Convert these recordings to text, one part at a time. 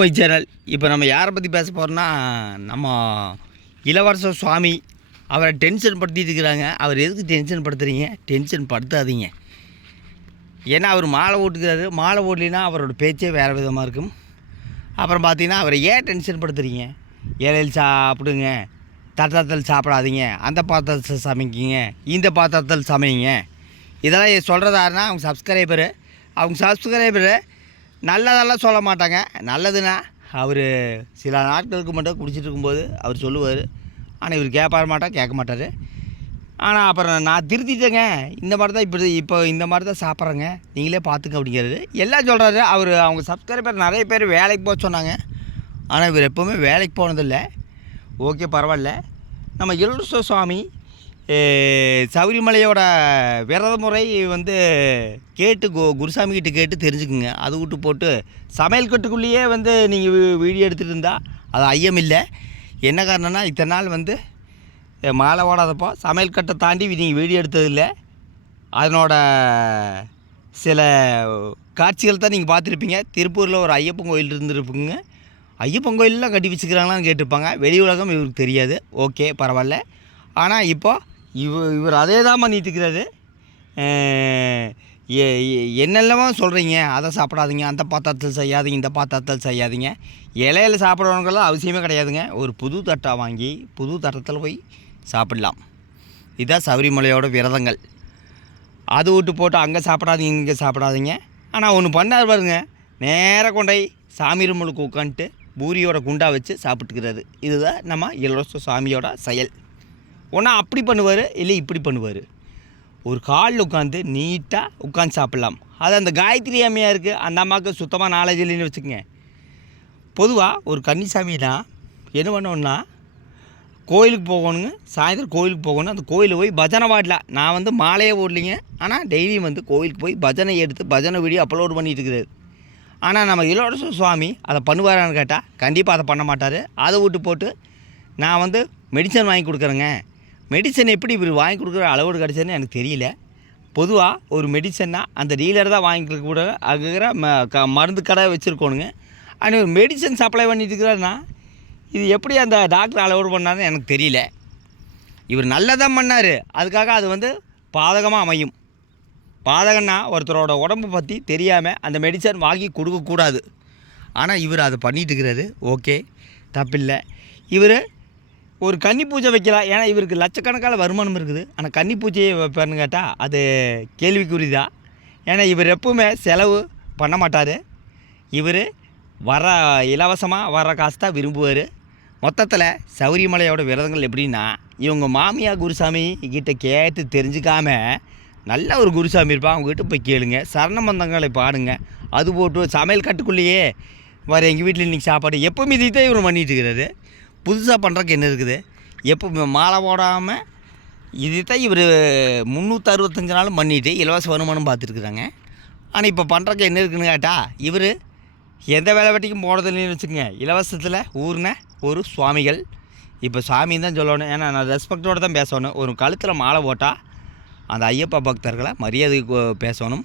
My channel. இப்போ நம்ம யாரை பற்றி பேச போகிறோம்னா, நம்ம இளவரச சுவாமி. அவரை டென்ஷன் படுத்திட்டு இருக்கிறாங்க. அவர் எதுக்கு டென்ஷன் படுத்துறீங்க? டென்ஷன் படுத்தாதீங்க. ஏன்னா அவர் மாலை ஓட்டுக்கிறாரு. மாலை ஓடலினா அவரோட பேச்சே வேறு விதமாக இருக்கும். அப்புறம் பார்த்தீங்கன்னா அவரை ஏன் டென்ஷன் படுத்துறீங்க? இலையில் சாப்பிடுங்க, தட்டத்தில் சாப்பிடாதீங்க, அந்த பாத்திரத்தில் சமைக்கிங்க, இந்த பாத்திரத்தில் சமைங்க. இதெல்லாம் சொல்கிறதாருன்னா அவங்க சப்ஸ்கிரைபரு நல்லதெல்லாம் சொல்ல மாட்டாங்க. நல்லதுன்னா அவர் சில நாட்களுக்கு மட்டும் குடிச்சிட்டு இருக்கும்போது அவர் சொல்லுவார். ஆனால் இவர் கேட்க மாட்டார். ஆனால் அப்புறம் நான் திருத்திட்டேங்க, இந்த மாதிரி தான் இப்போ இந்த மாதிரி தான் சாப்பிட்றேங்க, நீங்களே பார்த்துங்க அப்படிங்கிறது எல்லாம் சொல்கிறாரு. அவங்க சப்ஸ்கிரைபர் நிறைய பேர் வேலைக்கு போக சொன்னாங்க. ஆனால் இவர் எப்போவுமே வேலைக்கு போனதில்லை. ஓகே, பரவாயில்ல. நம்ம இளவரச சுவாமி சபரிமலையோட விரத முறை கேட்டு குருசாமி கிட்ட கேட்டு தெரிஞ்சுக்குங்க. அது விட்டு போட்டு சமையல் கட்டுக்குள்ளேயே நீங்கள் வீடியோ எடுத்துகிட்டு இருந்தால் அது ஐயம் இல்லை. என்ன காரணம்னா, இத்தனை நாள் மாலை ஓடாதப்போ சமையல் கட்டை தாண்டி நீங்கள் வீடியோ எடுத்ததில்லை. அதனோட சில காட்சிகள் தான் நீங்கள் பார்த்துருப்பீங்க. திருப்பூரில் ஒரு ஐயப்பன் கோயில் இருந்துருப்புங்க. ஐயப்பன் கோயிலெலாம் கட்டி வச்சுக்கிறாங்களான்னு கேட்டிருப்பாங்க. வெளி உலகம் இவருக்கு தெரியாது. ஓகே, பரவாயில்ல. ஆனால் இப்போது இவர் அதே தான் பண்ணிட்டுருக்கிறாரு. என்னெல்லாமோ சொல்கிறீங்க, அதை சாப்பிடாதீங்க, அந்த பாத்திரத்தில் செய்யாதீங்க, இந்த பாத்திரத்தில் செய்யாதீங்க. இலையில் சாப்பிட்றவங்களாம் அவசியமே கிடையாதுங்க. ஒரு புது தட்டை வாங்கி புது தட்டத்தில் போய் சாப்பிடலாம். இதுதான் சபரிமலையோட விரதங்கள். அது விட்டு போட்டு அங்கே சாப்பிடாதீங்க, இங்கே சாப்பிடாதீங்க. ஆனால் ஒன்று பண்ணார் பாருங்க, நேராக கொண்டை சாமி ரூமுக்கு உட்காந்துட்டு பூரியோட குண்டா வச்சு சாப்பிட்டுக்கிறாரு. இதுதான் நம்ம இளவரச சாமியோட செயல். ஒன்றா அப்படி பண்ணுவார், இல்லை இப்படி பண்ணுவார். ஒரு காலில் உட்காந்து நீட்டாக உட்காந்து சாப்பிட்லாம். அது அந்த காயத்ரி அம்மையாக இருக்குது. அந்த அம்மாவுக்கு சுத்தமாக நாலேஜ் இல்லைன்னு வச்சுக்கோங்க. பொதுவாக ஒரு கன்னிசாமினா என்ன பண்ணோன்னா, கோயிலுக்கு போகணுங்க. சாயந்தரம் கோயிலுக்கு போகணும். அந்த கோயிலில் போய் பஜனை பாடலாம். நான் மாலையே ஓடலிங்க. ஆனால் டெய்லியும் கோயிலுக்கு போய் பஜனை எடுத்து பஜனை வீடியோ அப்லோடு பண்ணிட்டு இருக்கிறாரு. ஆனால் நம்ம இளவரச சுவாமி அதை பண்ணுவாரான்னு கேட்டால் கண்டிப்பாக அதை பண்ண மாட்டார். அதை விட்டு போட்டு நான் மெடிசன் வாங்கி கொடுக்குறேங்க. மெடிசன் எப்படி இவர் வாங்கி கொடுக்குற அளவோடு கிடச்சதுன்னு எனக்கு தெரியல. பொதுவாக ஒரு மெடிசன்னா அந்த டீலர் தான் வாங்கி கூட அங்கே மருந்து கடை வச்சுருக்கோணுங்க. ஆனால் ஒரு மெடிசன் சப்ளை பண்ணிட்டு இருக்கிறாருன்னா இது எப்படி அந்த டாக்டர் அளவோடு பண்ணாருன்னு எனக்கு தெரியல. இவர் நல்லதான் பண்ணார். அதுக்காக அது பாதகமாக அமையும். பாதகன்னா ஒருத்தரோட உடம்பு பற்றி தெரியாமல் அந்த மெடிசன் வாங்கி கொடுக்கக்கூடாது. ஆனால் இவர் அதை பண்ணிகிட்டு இருக்கிறாரு. ஓகே, தப்பில்லை. இவர் ஒரு கன்னி பூஜை வைக்கலாம். ஏன்னா இவருக்கு லட்சக்கணக்கான வருமானம் இருக்குது. ஆனால் கன்னி பூஜையை வைப்பார்னு கேட்டால் அது கேள்விக்குறிதான். ஏன்னா இவர் எப்பவுமே செலவு பண்ண மாட்டார். இவர் இலவசமாக வர காசு தான் விரும்புவார். மொத்தத்தில் சபரிமலையோட விரதங்கள் எப்படின்னா, இவங்க மாமியார் குருசாமி கிட்ட கேட்டு தெரிஞ்சுக்காமல் நல்ல ஒரு குருசாமி இருப்பான், அவங்ககிட்ட போய் கேளுங்க. சரணமந்தங்களை பாடுங்க. அது போட்டு சமையல் கட்டுக்குள்ளேயே எங்கள் வீட்டில் இன்றைக்கி சாப்பாடு எப்போவுமே இதை தான் இவர் பண்ணிகிட்டு இருக்கிறாரு. புதுசாக பண்ணுறக்கு என்ன இருக்குது? எப்போ மாலை போடாமல் இது தான் இவர் 365 நாளும் பண்ணிவிட்டு இலவச வருமானம் பார்த்துருக்குறாங்க. ஆனால் இப்போ பண்ணுறக்கு என்ன இருக்குதுன்னு கேட்டால், இவர் எந்த வேலை வெட்டிக்கும் போனதில்லைன்னு வச்சுக்கோங்க. இலவசத்தில் ஊர்ன ஒரு சுவாமிகள். இப்போ சாமின்னு தான் சொல்லணும். ஏன்னா நான் ரெஸ்பெக்டோடு தான் பேசணும். ஒரு கழுத்தில் மாலை போட்டால் அந்த ஐயப்பா பக்தர்களை மரியாதைக்கு பேசணும்.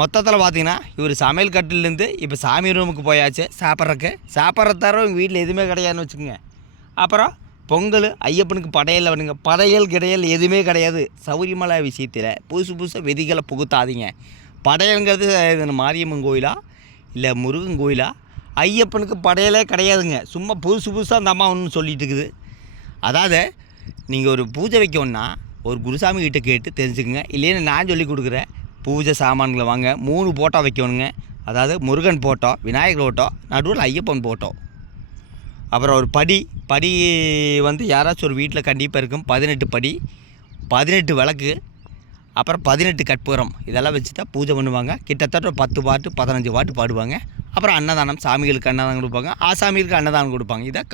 மொத்தத்தில் பார்த்திங்கன்னா இவர் சமையல் கட்டிலேருந்து இப்போ சாமி ரூமுக்கு போயாச்சு. சாப்பிட்ற தவிர எங்கள் வீட்டில் எதுவுமே கிடையாதுன்னு வச்சுக்கோங்க. அப்புறம் பொங்கல் ஐயப்பனுக்கு படையல் கிடையல் எதுவுமே கிடையாது. சபரிமலை விஷயத்தில் புதுசாக விதிகளை புகுத்தாதீங்க. படையலுங்கிறது மாரியம்மன் கோயிலா இல்லை முருகன் கோயிலா? ஐயப்பனுக்கு படையலே கிடையாதுங்க. சும்மா புதுசாக அந்த அம்மா ஒன்று சொல்லிகிட்டு இருக்குது. அதாவது நீங்கள் ஒரு பூஜை வைக்கணுன்னா ஒரு குருசாமி கிட்ட கேட்டு தெரிஞ்சுக்குங்க. இல்லைன்னு நான் சொல்லி கொடுக்குறேன். பூஜை சாமான்களை வாங்க. 3 போட்டோ வைக்கணுங்க. அதாவது முருகன் போட்டோ, விநாயகர் போட்டோ, நடுவில் ஐயப்பன் போட்டோ. அப்புறம் ஒரு படி யாராச்சும் ஒரு வீட்டில் கண்டிப்பாக இருக்கும். 18 படி, 18 விளக்கு, அப்புறம் 18 கற்பூரம். இதெல்லாம் வச்சு தான் பூஜை பண்ணுவாங்க. கிட்டத்தட்ட ஒரு 10 பாட்டு 15 பாட்டு பாடுவாங்க. அப்புறம் அன்னதானம், சாமிகளுக்கு அன்னதானம் கொடுப்பாங்க, ஆசாமிகளுக்கு அன்னதானம் கொடுப்பாங்க. இதான்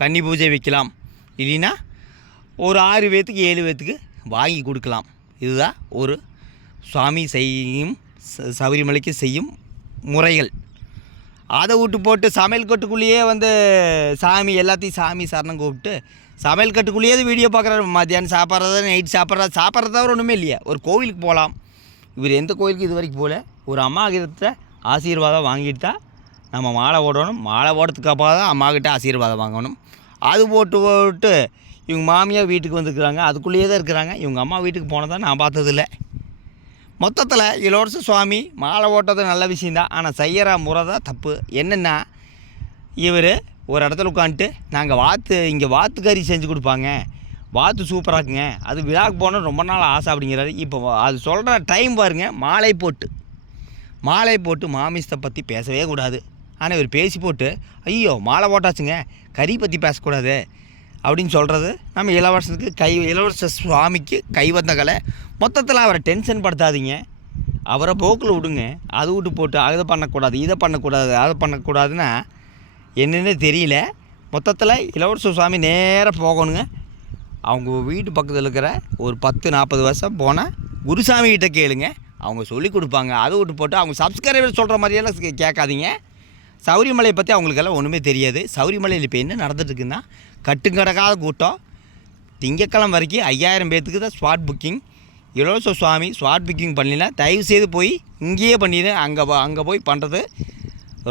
கன்னி பூஜை வைக்கலாம். இல்லைன்னா ஒரு 6 பேர்த்துக்கு 7 பேர்த்துக்கு வாங்கி கொடுக்கலாம். இதுதான் ஒரு சுவாமி செய்யும் சபரிமலைக்கு செய்யும் முறைகள். அதை விட்டு போட்டு சமையல் கட்டுக்குள்ளேயே சாமி எல்லாத்தையும் சாமி சரணம் கூப்பிட்டு சமையல் கட்டுக்குள்ளேயே வீடியோ பார்க்குறாரு. மத்தியானம் சாப்பிட்றதா, நைட் சாப்பிட்றத தவிர ஒன்றுமே இல்லையா. ஒரு கோவிலுக்கு போகலாம். இவர் எந்த கோயிலுக்கு இது வரைக்கும் போகல. ஒரு அம்மா கிட்ட ஆசீர்வாதம் வாங்கிட்டு தான் நம்ம மாலை ஓடணும். மாலை ஓடுறதுக்கு அப்புறம் தான் அம்மாக்கிட்ட ஆசீர்வாதம் வாங்கணும். அது போட்டு இவங்க மாமியார் வீட்டுக்கு வந்துருக்குறாங்க. அதுக்குள்ளேயே தான் இருக்கிறாங்க. இவங்க அம்மா வீட்டுக்கு போனதை நான் பார்த்ததில்ல. மொத்தத்தில் இளவரச சுவாமி மாலை ஓட்டுறது நல்ல விஷயந்தான். ஆனால் செய்கிற முறை தான் தப்பு. என்னென்னா, இவர் ஒரு இடத்துல உட்காந்துட்டு நாங்கள் இங்கே வாத்து கறி செஞ்சு கொடுப்பாங்க, வாத்து சூப்பராக இருக்குங்க, அது விழாக்கு போனால் ரொம்ப நாள் ஆசை அப்படிங்கிறாரு. இப்போ அது சொல்கிற டைம் பாருங்கள். மாலை போட்டு மாமிசத்தை பற்றி பேசவே கூடாது. ஆனால் இவர் பேசி போட்டு ஐயோ மாலை போட்டாச்சுங்க, கறி பற்றி பேசக்கூடாது அப்படின்னு சொல்கிறது நம்ம இளவரச சுவாமிக்கு கைவந்த கலை. மொத்தத்தில் அவரை டென்ஷன் படுத்தாதீங்க, அவரை போக்கில் விடுங்க. அது விட்டு போட்டு அதை பண்ணக்கூடாது, இதை பண்ணக்கூடாது, அதை பண்ணக்கூடாதுன்னா என்னென்னு தெரியல. மொத்தத்தில் இளவரச சுவாமி நேராக போகணுங்க. அவங்க வீட்டு பக்கத்தில் இருக்கிற ஒரு 10-40 வருஷம் போனால் குருசாமிகிட்ட கேளுங்க, அவங்க சொல்லி கொடுப்பாங்க. அதை விட்டு போட்டு அவங்க சப்ஸ்கிரைபர் சொல்கிற மாதிரியெல்லாம் கேட்காதீங்க. சௌரிமலையை பற்றி அவங்களுக்கெல்லாம் ஒன்றுமே தெரியாது. சௌரிமலையில் இப்போ என்ன நடந்துட்டுருக்குன்னா, கட்டுக்கடக்காத கூட்டம். திங்கக்கிழமை வரைக்கும் 5000 பேர்த்துக்கு தான் ஸ்பாட் புக்கிங். இளவரச சுவாமி ஸ்பாட் புக்கிங் பண்ணலைன்னா தயவுசெய்து போய் இங்கேயே பண்ணிடு. அங்கே போய் பண்ணுறது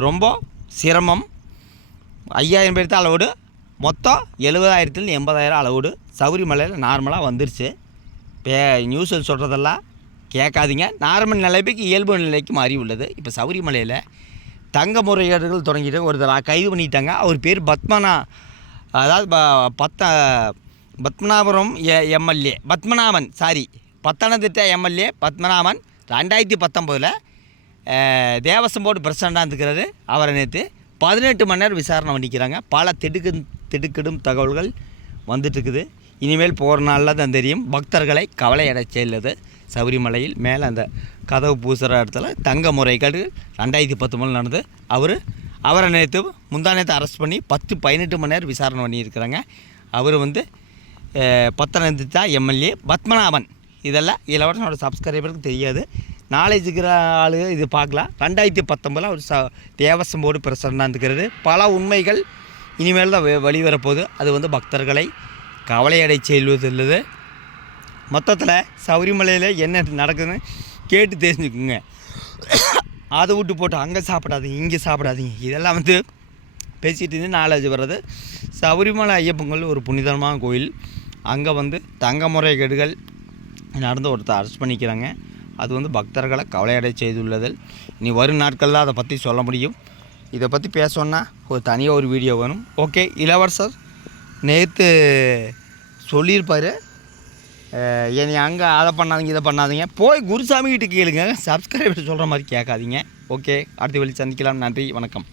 ரொம்ப சிரமம். 5000 பேர் தான் அளவுடு. மொத்தம் 70,000 80,000 அளவுடு சௌரிமலையில் நார்மலாக வந்துருச்சு. நியூஸில் சொல்கிறதெல்லாம் கேட்காதீங்க. நார்மல் நிலைமைக்கு இயல்பு நிலைக்கு மாறி உள்ளது. இப்போ சௌரிமலையில் தங்க முறைகேடுகள் தொடங்கிட்டு ஒருத்தர் கைது பண்ணிட்டாங்க. அவர் பேர் அதாவது Padmanabhapuram MLA Pathanamthitta MLA Padmanabhan 2019 Devaswom board பிரசிடண்டாக இருக்கிறாரு. அவரை நேற்று 18 மணி நேரம் விசாரணை பண்ணிக்கிறாங்க. பல திடுக்கிடும் தகவல்கள் வந்துட்டுருக்குது. இனிமேல் போகிற நாளில் தான் தெரியும். பக்தர்களை கவலை அடைச் செல்லுது. சௌரிமலையில் மேலே அந்த கதவு பூசுகிற இடத்துல தங்க முறைகள் 2019 நடந்து அவரை முந்தா நேற்று அரெஸ்ட் பண்ணி 10-18 மணி நேரம் விசாரணை பண்ணியிருக்கிறாங்க. அவர் பத்தனந்திட்டா எம்எல்ஏ பத்மநாபன். இதெல்லாம் இளவரசனோட சப்ஸ்கிரைபருக்கு தெரியாது. நாலேஜ் இருக்கிற ஆளு இது பார்க்கலாம். 2019 அவர் தேவசம் போர்டு பிரசிடண்டாக இருக்கிறது. பல உண்மைகள் இனிமேல் தான் வெளிவரப்போகுது. அது பக்தர்களை கவலையடை செய்வதில்லை. மொத்தத்தில் சௌரிமலையில் என்ன நடக்குதுன்னு கேட்டு தெரிஞ்சுக்குங்க. அதை விட்டு போட்டு அங்கே சாப்பிடாதீங்க, இங்கே சாப்பிடாதீங்க, இதெல்லாம் பேசிகிட்டு இருந்து நாலேஜ் வர்றது. சௌரிமலை ஐயப்பன் ஒரு புனிதமான கோயில். அங்கே தங்க முறைகேடுகள் நடந்து ஒருத்தர் அரெஸ்ட் பண்ணிக்கிறாங்க. அது பக்தர்களை கவலையடை செய்துள்ளது. இனி வரும் நாட்களில் அதை பற்றி சொல்ல முடியும். இதை பற்றி பேசணுன்னா தனியாக ஒரு வீடியோ வேணும். ஓகே, இளவரசர் நேற்று சொல்லியிருப்பார், என்னை அங்கே அதை பண்ணாதீங்க, இதை பண்ணாதீங்க, போய் குருசாமி கிட்ட கேளுங்க. சப்ஸ்கிரைபர் சொல்கிற மாதிரி கேட்காதீங்க. ஓகே, அடுத்த வழி சந்திக்கலாம். நன்றி, வணக்கம்.